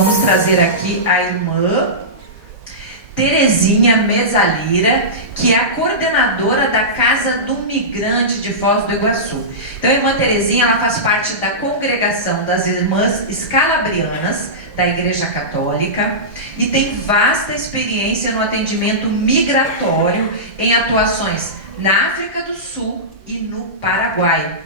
vamos trazer aqui a irmã Terezinha Mesalira, que é a coordenadora da Casa do Migrante de Foz do Iguaçu. Então, a irmã Terezinha, ela faz parte da congregação das Irmãs Escalabrianas, da Igreja Católica, e tem vasta experiência no atendimento migratório em atuações na África do Sul e no Paraguai.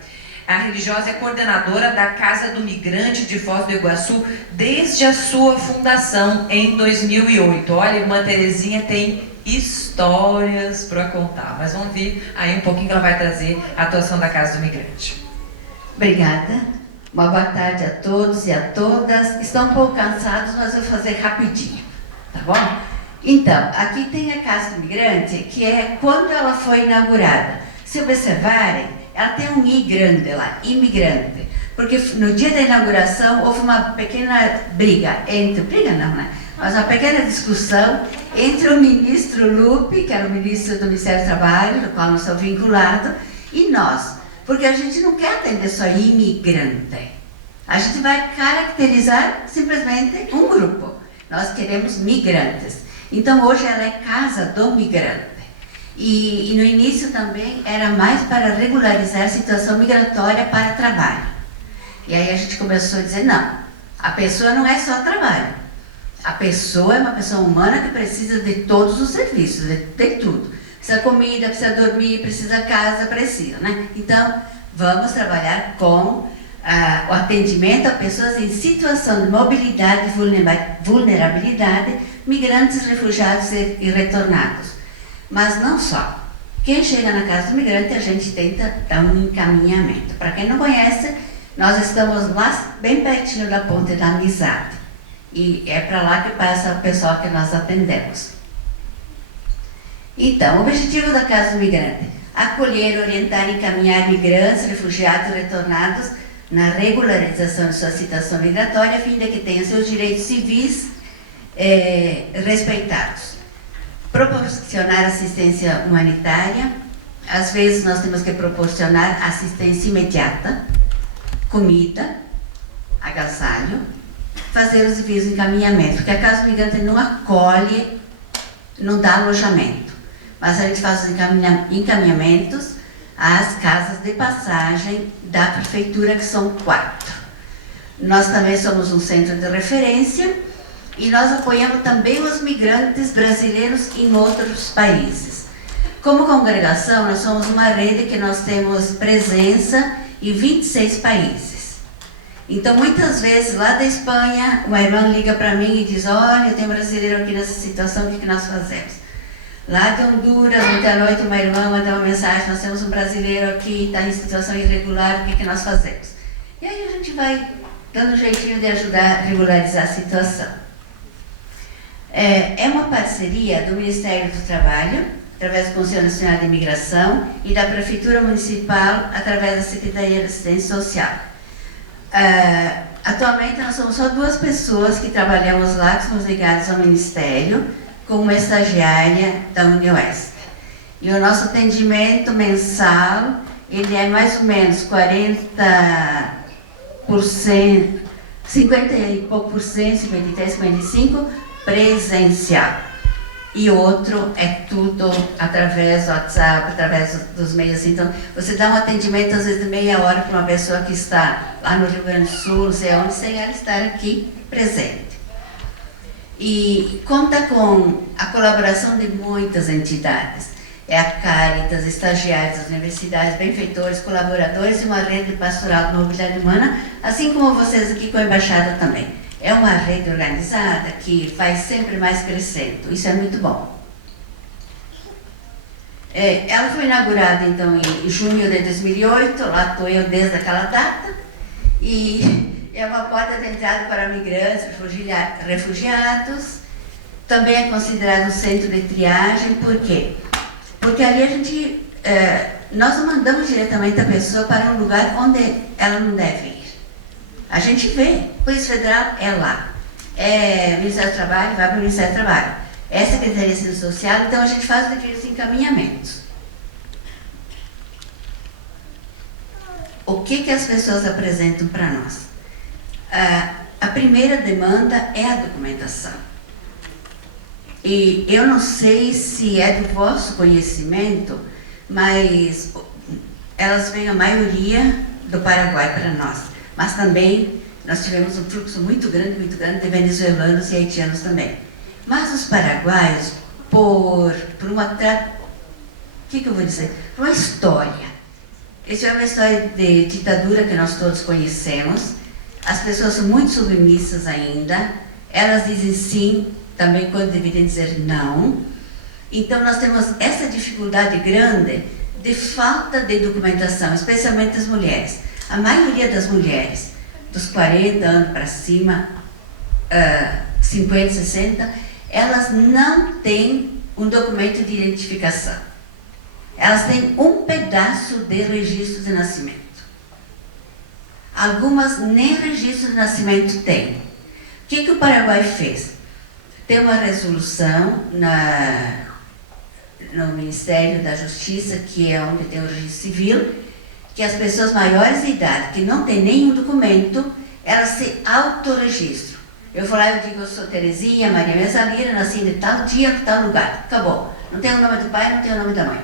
A religiosa é coordenadora da Casa do Migrante de Foz do Iguaçu desde a sua fundação em 2008. Olha, a irmã Terezinha tem histórias para contar, mas vamos ver aí um pouquinho que ela vai trazer a atuação da Casa do Migrante. Obrigada. Uma boa tarde a todos e a todas. Estão um pouco cansados, mas eu vou fazer rapidinho, tá bom? Então, aqui tem a Casa do Migrante, que é quando ela foi inaugurada. Se observarem, ela tem um I grande lá, imigrante, porque no dia da inauguração houve uma pequena briga mas uma pequena discussão entre o ministro Lupe, que era o ministro do Ministério do Trabalho, do qual nós somos vinculados, e nós, porque a gente não quer atender só imigrante, a gente vai caracterizar simplesmente um grupo, nós queremos migrantes. Então hoje ela é Casa do Migrante. E no início também era mais para regularizar a situação migratória para trabalho. E aí a gente começou a dizer, não, a pessoa não é só trabalho. A pessoa é uma pessoa humana que precisa de todos os serviços, de tudo. Precisa comida, precisa dormir, precisa casa, precisa, né? Então, vamos trabalhar com o atendimento a pessoas em situação de mobilidade e vulnerabilidade, migrantes, refugiados e retornados. Mas não só. Quem chega na Casa do Migrante, a gente tenta dar um encaminhamento. Para quem não conhece, nós estamos lá bem pertinho da Ponte da Amizade. E é para lá que passa o pessoal que nós atendemos. Então, o objetivo da Casa do Migrante: acolher, orientar e encaminhar migrantes, refugiados e retornados na regularização de sua situação migratória, a fim de que tenham seus direitos civis respeitados. Proporcionar assistência humanitária. Às vezes nós temos que proporcionar assistência imediata, comida, agasalho, fazer os devidos encaminhamentos, porque a Casa do Migrante não acolhe, não dá alojamento, mas a gente faz os encaminhamentos às casas de passagem da prefeitura, que são 4. Nós também somos um centro de referência e nós apoiamos também os migrantes brasileiros em outros países. Como congregação, nós somos uma rede que nós temos presença em 26 países. Então, muitas vezes, lá da Espanha, uma irmã liga para mim e diz, olha, eu tenho um brasileiro aqui nessa situação, o que nós fazemos? Lá de Honduras, ontem à noite, uma irmã mandou uma mensagem, nós temos um brasileiro aqui, está em situação irregular, o que nós fazemos? E aí a gente vai dando um jeitinho de ajudar a regularizar a situação. É uma parceria do Ministério do Trabalho, através do Conselho Nacional de Imigração, e da Prefeitura Municipal, através da Secretaria de Assistência Social. Atualmente nós somos só 2 pessoas que trabalhamos lá, que somos ligadas ao Ministério, com uma estagiária da UniOeste. E o nosso atendimento mensal, ele é mais ou menos 40%, 50 e pouco por cento, 53, 55%, presencial. E outro é tudo através do WhatsApp, através dos meios assim. Então, você dá um atendimento às vezes de meia hora para uma pessoa que está lá no Rio Grande do Sul, não sei onde, sem ela estar aqui presente. E conta com a colaboração de muitas entidades. É a Caritas, estagiários das universidades, benfeitores, colaboradores e uma rede pastoral de mobilidade humana, assim como vocês aqui com a Embaixada também. É uma rede organizada que vai sempre mais crescendo. Isso é muito bom. Ela foi inaugurada, então, em junho de 2008. Lá estou eu desde aquela data. E é uma porta de entrada para migrantes, refugiados. Também é considerado um centro de triagem. Por quê? Porque ali a gente... nós não mandamos diretamente a pessoa para um lugar onde ela não deve ir. A gente vê, Polícia Federal é lá, Ministério do Trabalho, vai para o Ministério do Trabalho, Secretaria de Assistência Social, então a gente faz aqueles encaminhamentos. O que as pessoas apresentam para nós? a primeira demanda é a documentação. E eu não sei se é do vosso conhecimento, mas elas vêm a maioria do Paraguai para nós. Mas também nós tivemos um fluxo muito grande de venezuelanos e haitianos também. Mas os paraguaios, por uma por uma história. Essa é uma história de ditadura que nós todos conhecemos. As pessoas são muito submissas ainda. Elas dizem sim, também quando deveriam dizer não. Então nós temos essa dificuldade grande de falta de documentação, especialmente as mulheres. A maioria das mulheres, dos 40 anos para cima, 50, 60, elas não têm um documento de identificação. Elas têm um pedaço de registro de nascimento. Algumas nem registro de nascimento têm. O que o Paraguai fez? Tem uma resolução no Ministério da Justiça, que é onde tem o registro civil, que as pessoas maiores de idade, que não têm nenhum documento, elas se autorregistram. Eu vou lá e digo, eu sou Terezinha Maria Mesalira, nasci de tal dia, de tal lugar. Acabou. Não tem o nome do pai, não tem o nome da mãe.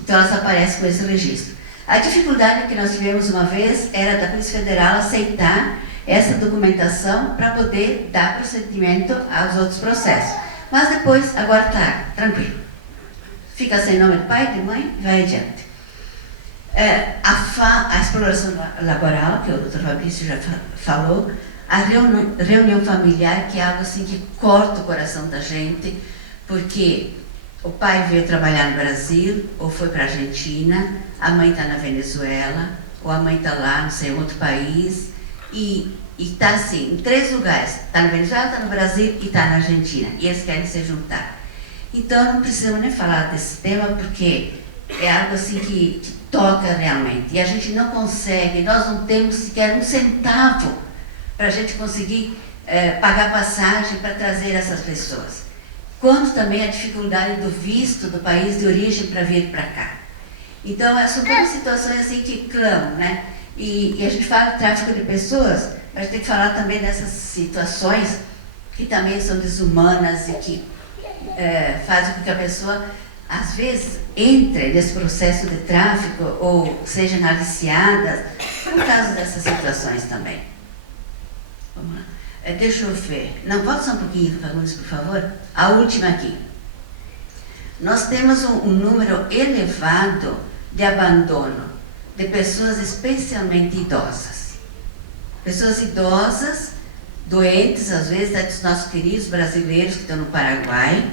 Então elas aparecem com esse registro. A dificuldade que nós tivemos uma vez era da Polícia Federal aceitar essa documentação para poder dar procedimento aos outros processos. Mas depois, agora está tranquilo. Fica sem nome de pai, de mãe, vai adiante. A exploração laboral, que o Dr. Fabrício já falou, a reunião familiar, que é algo assim que corta o coração da gente, porque o pai veio trabalhar no Brasil, ou foi para a Argentina, a mãe está na Venezuela, ou a mãe está lá, não sei, em outro país, e está assim, em 3 lugares. Está na Venezuela, está no Brasil e está na Argentina. E eles querem se juntar. Então, não precisamos nem falar desse tema, porque é algo assim que toca realmente. E a gente não consegue, nós não temos sequer um centavo para a gente conseguir pagar passagem para trazer essas pessoas. Quanto também a dificuldade do visto do país de origem para vir para cá. Então, são todas situações assim que clamam, né? E a gente fala de tráfico de pessoas, mas a gente tem que falar também dessas situações que também são desumanas e que fazem com que a pessoa, às vezes, entre nesse processo de tráfico ou sejam aliciadas, por causa dessas situações também. Vamos lá. Deixa eu ver. Não, volta só um pouquinho, Fagundes, por favor. A última aqui. Nós temos um número elevado de abandono de pessoas especialmente idosas. Pessoas idosas, doentes, às vezes, dos nossos queridos brasileiros que estão no Paraguai,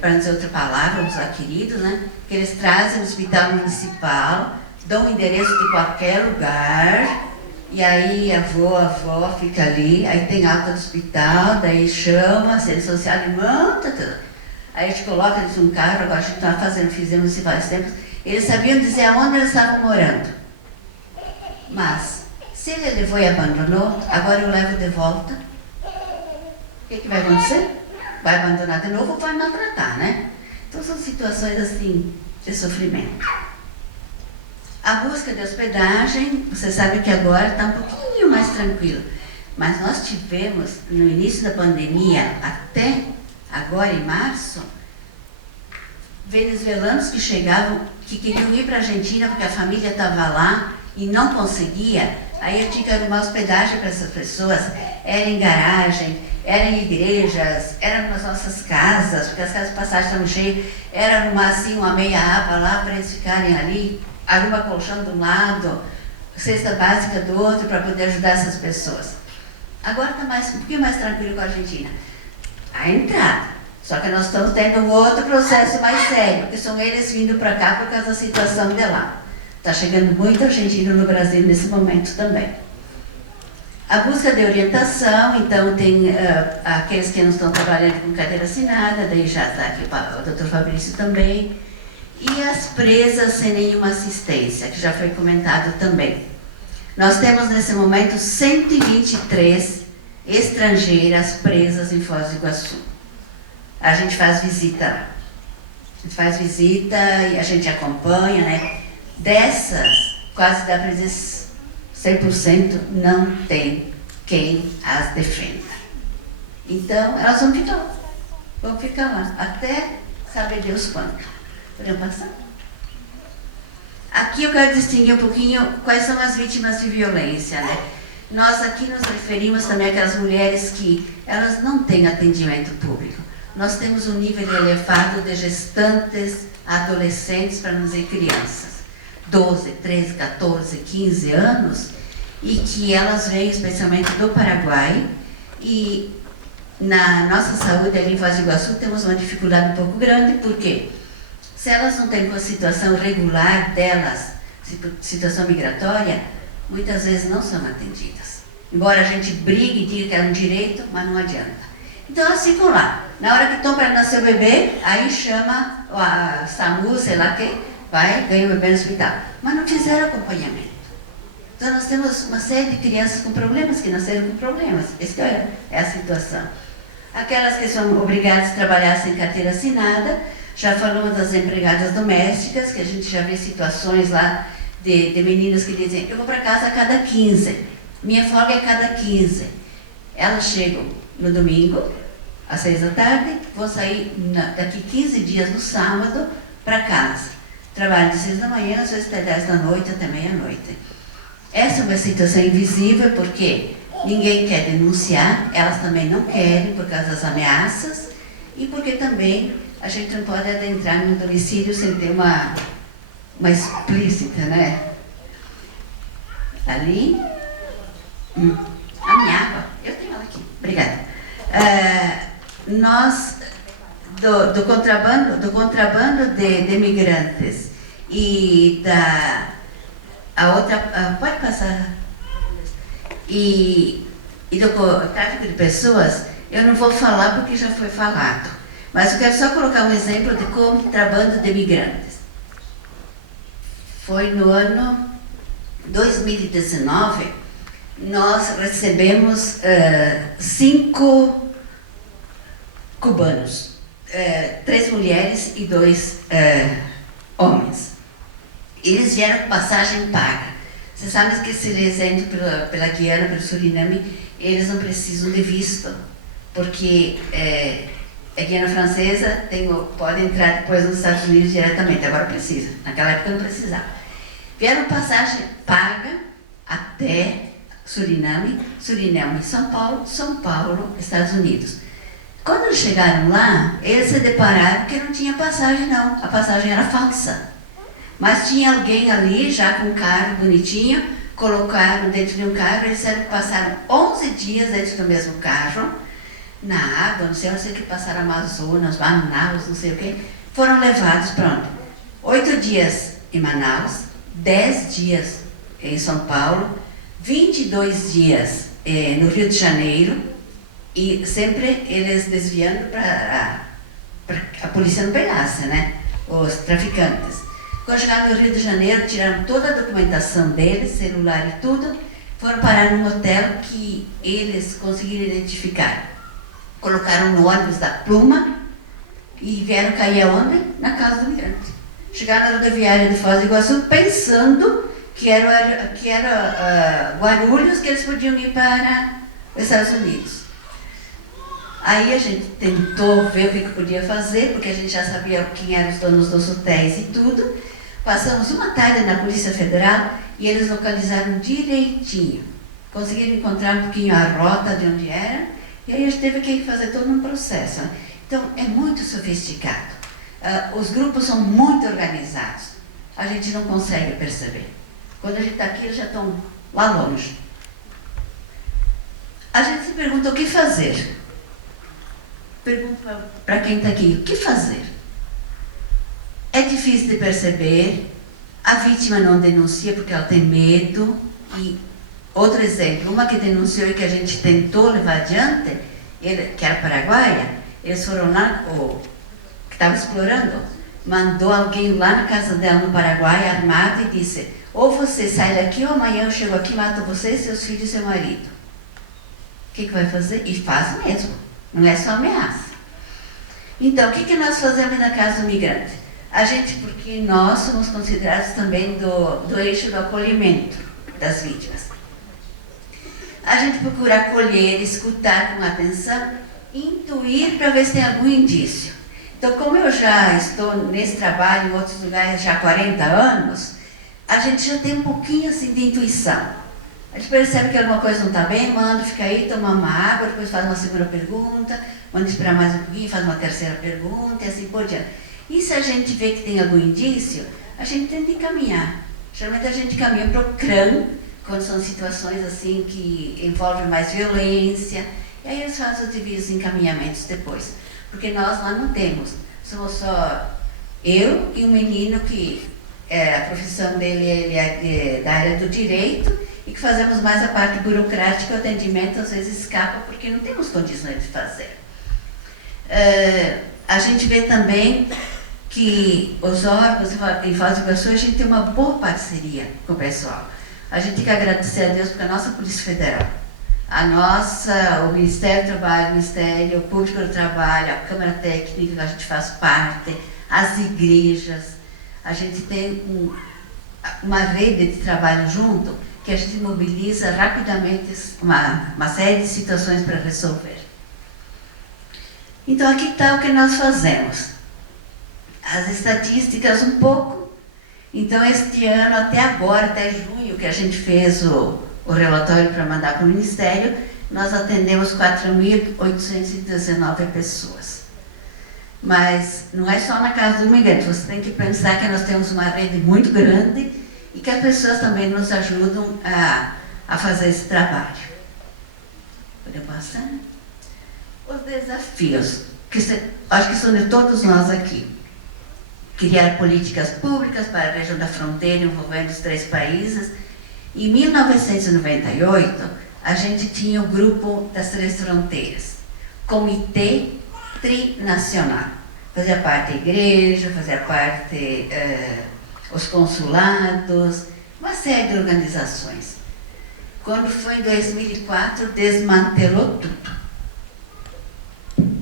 para não dizer outra palavra, vamos usar queridos, né? Que eles trazem no hospital municipal, dão o endereço de qualquer lugar, e aí a avó fica ali, aí tem alta do hospital, daí chama, a assistente social e monta tudo. Aí a gente coloca eles num carro, agora a gente está fizemos isso vários tempos. Eles sabiam dizer aonde eles estavam morando. Mas, se ele levou e abandonou, agora eu levo de volta. O que vai acontecer? Vai abandonar de novo ou vai maltratar, né? Então são situações assim de sofrimento. A busca de hospedagem, você sabe que agora está um pouquinho mais tranquilo. Mas nós tivemos, no início da pandemia, até agora em março, venezuelanos que chegavam, que queriam ir para a Argentina porque a família estava lá e não conseguia. Aí eu tinha que arrumar hospedagem para essas pessoas. Era em garagem, era em igrejas, era nas nossas casas, porque as casas de passagem estavam cheias. Era arrumar assim uma meia aba lá para eles ficarem ali, arruma colchão de um lado, cesta básica do outro, para poder ajudar essas pessoas. Agora está um pouquinho mais tranquilo com a Argentina. A entrada. Só que nós estamos tendo um outro processo mais sério, que são eles vindo para cá por causa da situação de lá. Está chegando muito argentino no Brasil nesse momento também. A busca de orientação, então tem aqueles que não estão trabalhando com carteira assinada, daí já está aqui o Dr. Fabrício também. E as presas sem nenhuma assistência, que já foi comentado também. Nós temos nesse momento 123 estrangeiras presas em Foz do Iguaçu. A gente faz visita lá. A gente faz visita e a gente acompanha, né? Dessas, quase dá para dizer 100% não tem quem as defenda. Então, elas vão ficar lá, até saber Deus quando. Podemos passar? Aqui eu quero distinguir um pouquinho quais são as vítimas de violência, né? Nós aqui nos referimos também àquelas mulheres que elas não têm atendimento público. Nós temos um nível elevado de gestantes, adolescentes, para não dizer crianças, 12, 13, 14, 15 anos, e que elas vêm especialmente do Paraguai, e na nossa saúde ali em Foz do Iguaçu temos uma dificuldade um pouco grande, porque se elas não têm uma situação regular delas, situação migratória, muitas vezes não são atendidas. Embora a gente brigue e diga que é um direito, mas não adianta. Então elas ficam lá. Na hora que estão para nascer o bebê, aí chama a SAMU, sei lá quem, vai, ganha o bebê no hospital. Mas não fizeram acompanhamento. Então nós temos uma série de crianças com problemas, que nasceram com problemas. Essa é a situação. Aquelas que são obrigadas a trabalhar sem carteira assinada, já falamos das empregadas domésticas, que a gente já vê situações lá de meninas que dizem, eu vou para casa a cada 15, minha folga é a cada 15. Elas chegam no domingo, às 6 da tarde, vão sair daqui 15 dias no sábado para casa. Trabalham de 6 da manhã, às vezes até 10 da noite, até meia-noite. Essa é uma situação invisível, porque ninguém quer denunciar, elas também não querem por causa das ameaças, e porque também a gente não pode adentrar no domicílio sem ter uma explícita, né? Ali, a minha água, eu tenho ela aqui, obrigada. Nós, do contrabando de imigrantes e a outra, pode passar, e do tráfico de pessoas, eu não vou falar porque já foi falado, mas eu quero só colocar um exemplo de contrabando de imigrantes. Foi no ano 2019, nós recebemos 5 cubanos, 3 mulheres e 2 homens. Eles vieram com passagem paga. Vocês sabem que se eles entram pela Guiana, pelo Suriname, eles não precisam de visto, porque a Guiana Francesa pode entrar depois nos Estados Unidos diretamente, agora precisa, naquela época não precisava. Vieram passagem paga até Suriname, São Paulo, Estados Unidos. Quando eles chegaram lá, eles se depararam que não tinha passagem não, a passagem era falsa. Mas tinha alguém ali, já com um carro bonitinho, colocaram dentro de um carro, eles disseram que passaram 11 dias dentro do mesmo carro, na água, não sei que passaram Amazonas, Manaus, não sei o que, foram levados, pronto. 8 dias em Manaus, 10 dias em São Paulo, 22 dias no Rio de Janeiro, e sempre eles desviando para a polícia não pegasse, né? Os traficantes. Quando chegaram no Rio de Janeiro, tiraram toda a documentação deles, celular e tudo, foram parar num hotel que eles conseguiram identificar. Colocaram no ônibus da Pluma e vieram cair aonde? Na casa do migrante. Chegaram na rodoviária de Foz do Iguaçu pensando que era Guarulhos, que eles podiam ir para os Estados Unidos. Aí a gente tentou ver o que podia fazer, porque a gente já sabia quem eram os donos dos hotéis e tudo. Passamos uma tarde na Polícia Federal e eles localizaram direitinho. Conseguiram encontrar um pouquinho a rota de onde era, e aí a gente teve que fazer todo um processo. Então, é muito sofisticado. Os grupos são muito organizados. A gente não consegue perceber. Quando a gente está aqui, eles já estão lá longe. A gente se pergunta o que fazer. Pergunto para quem está aqui, o que fazer? É difícil de perceber, a vítima não denuncia porque ela tem medo. E outro exemplo, uma que denunciou e que a gente tentou levar adiante, que era paraguaia, eles foram lá, que estava explorando, mandou alguém lá na casa dela no Paraguai, armado, e disse, ou você sai daqui, ou amanhã eu chego aqui e mato você, seus filhos e seu marido. O que vai fazer? E faz mesmo, não é só ameaça. Então, o que nós fazemos na casa do migrante? Porque nós somos considerados também do eixo do acolhimento das vítimas. a gente procura acolher, escutar com atenção, intuir para ver se tem algum indício. Então, como eu já estou nesse trabalho em outros lugares já há 40 anos, a gente já tem um pouquinho assim de intuição. A gente percebe que alguma coisa não está bem, manda, fica aí, toma uma água, depois faz uma segunda pergunta, manda esperar mais um pouquinho, faz uma terceira pergunta e assim por diante. E se a gente vê que tem algum indício, a gente tenta encaminhar. Geralmente a gente caminha para o CRAM, quando são situações assim que envolvem mais violência, e aí eles fazem os devidos encaminhamentos depois. Porque nós lá não temos, somos só eu e um menino que a profissão dele ele é da área do direito e que fazemos mais a parte burocrática, o atendimento às vezes escapa porque não temos condições de fazer. A gente vê também que os órgãos em Foz do Iguaçu a gente tem uma boa parceria com o pessoal. A gente tem que agradecer a Deus porque a nossa Polícia Federal, o Ministério do Trabalho, o Ministério Público do Trabalho, a Câmara Técnica, que a gente faz parte, as igrejas, a gente tem uma rede de trabalho junto que a gente mobiliza rapidamente uma série de situações para resolver. Então aqui está o que nós fazemos. As estatísticas um pouco. Então este ano, até agora, até junho, que a gente fez o relatório para mandar para o Ministério, nós atendemos 4.819 pessoas. Mas não é só na casa do imigrante, você tem que pensar que nós temos uma rede muito grande e que as pessoas também nos ajudam a fazer esse trabalho. Podemos passar? Os desafios, acho que são de todos nós aqui. Criar políticas públicas para a região da fronteira envolvendo os 3 países. Em 1998, a gente tinha o grupo das 3 fronteiras, Comitê Trinacional. Fazia parte a igreja, fazia parte os consulados, uma série de organizações. Quando foi em 2004, desmantelou tudo.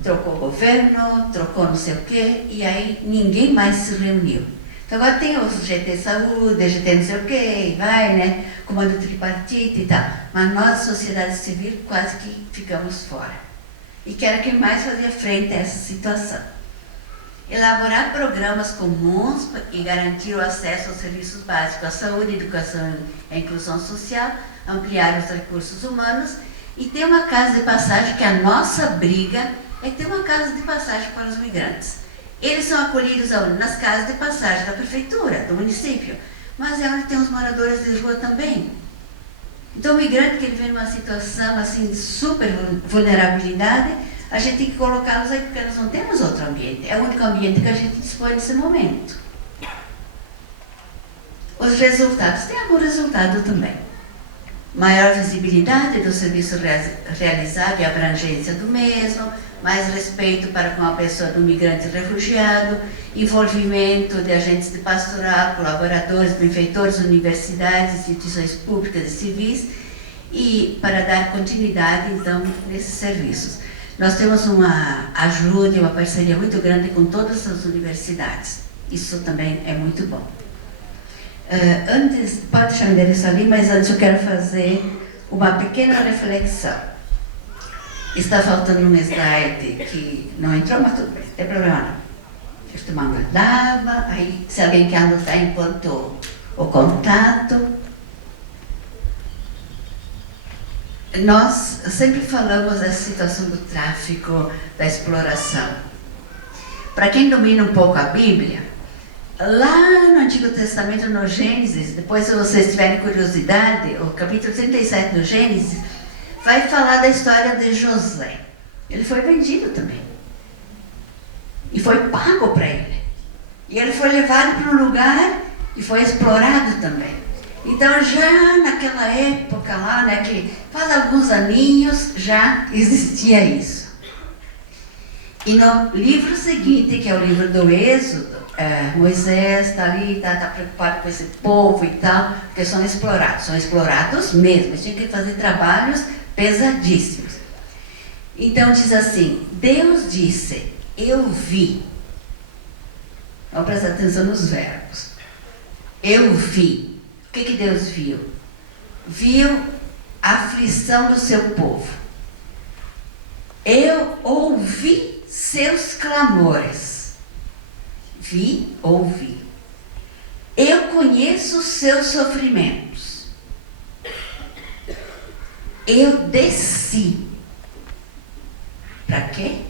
Trocou o governo, trocou não sei o quê, e aí ninguém mais se reuniu. Então agora tem os GT Saúde, GT não sei o quê, vai, né? Comando tripartite e tal. Mas nós, sociedade civil, quase que ficamos fora. E que era quem mais fazia frente a essa situação. Elaborar programas comuns e garantir o acesso aos serviços básicos, à saúde, educação e inclusão social, ampliar os recursos humanos e ter uma casa de passagem, que a nossa briga é ter uma casa de passagem para os migrantes. Eles são acolhidos nas casas de passagem da prefeitura, do município, mas é onde tem os moradores de rua também. Então o migrante que ele vem numa situação assim de super vulnerabilidade, a gente tem que colocá-los aí porque nós não temos outro ambiente. É o único ambiente que a gente dispõe nesse momento. Os resultados, tem algum resultado também. Maior visibilidade do serviço realizado e abrangência do mesmo, mais respeito para com a pessoa do migrante refugiado, envolvimento de agentes de pastoral, colaboradores, benfeitores, universidades, instituições públicas e civis, e para dar continuidade, então, nesses serviços. Nós temos uma ajuda e uma parceria muito grande com todas as universidades. Isso também é muito bom. Antes, pode deixar o endereço ali, mas antes eu quero fazer uma pequena reflexão. Está faltando um slide que não entrou, mas tudo bem, não tem problema não. Deixa eu tomar uma d'água, aí se alguém quer anotar enquanto o contato. Nós sempre falamos dessa situação do tráfico, da exploração. Para quem domina um pouco a Bíblia, lá no Antigo Testamento, no Gênesis, depois se vocês tiverem curiosidade, o capítulo 37 do Gênesis, vai falar da história de José. Ele foi vendido também. E foi pago para ele. E ele foi levado para um lugar e foi explorado também. Então já naquela época lá, né, que faz alguns aninhos, já existia isso. E no livro seguinte, que é o livro do Êxodo, Moisés está ali, está preocupado com esse povo e tal, porque são explorados mesmo, eles tinham que fazer trabalhos pesadíssimos. Então diz assim, Deus disse, eu vi. Vamos prestar atenção nos verbos. Eu vi. O que Deus viu? Viu a aflição do seu povo. Eu ouvi seus clamores. Ouvi. Eu conheço os seus sofrimentos. Eu desci. Para quê?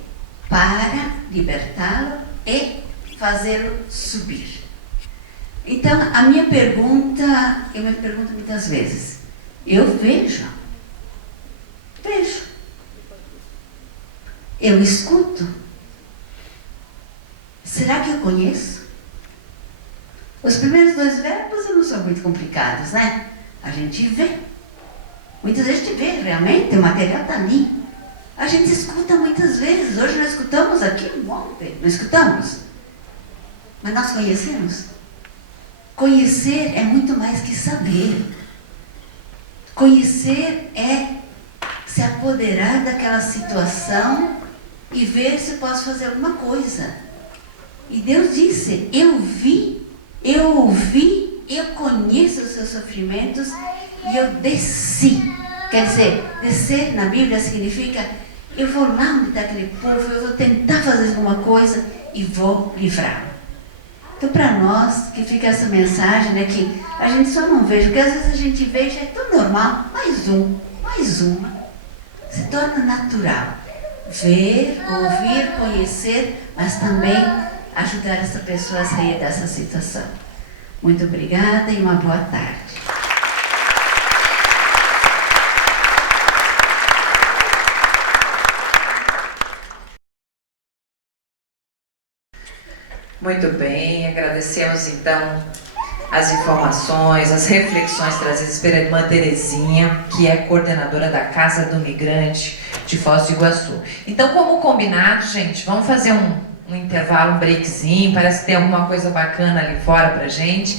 Para libertá-lo e fazê-lo subir. Então, a minha pergunta, eu me pergunto muitas vezes, eu vejo, eu escuto, será que eu conheço? Os primeiros 2 verbos não são muito complicados, né? A gente vê, muitas vezes a gente vê realmente, o material está ali. A gente escuta muitas vezes, hoje nós escutamos aqui um monte, não escutamos? Mas nós conhecemos? Conhecer é muito mais que saber. Conhecer é se apoderar daquela situação e ver se eu posso fazer alguma coisa. E Deus disse, eu vi, eu ouvi, eu conheço os seus sofrimentos e eu desci. Quer dizer, descer na Bíblia significa, eu vou lá onde está aquele povo, eu vou tentar fazer alguma coisa e vou livrá-lo. Então, para nós, que fica essa mensagem, né, que a gente só não vê, porque às vezes a gente vê e já é tão normal, mais uma, se torna natural. Ver, ouvir, conhecer, mas também ajudar essa pessoa a sair dessa situação. Muito obrigada e uma boa tarde. Muito bem, agradecemos então as informações, as reflexões trazidas pela irmã Terezinha, que é coordenadora da Casa do Migrante de Foz do Iguaçu. Então, como combinado, gente, vamos fazer um intervalo, um breakzinho, parece que tem alguma coisa bacana ali fora pra gente.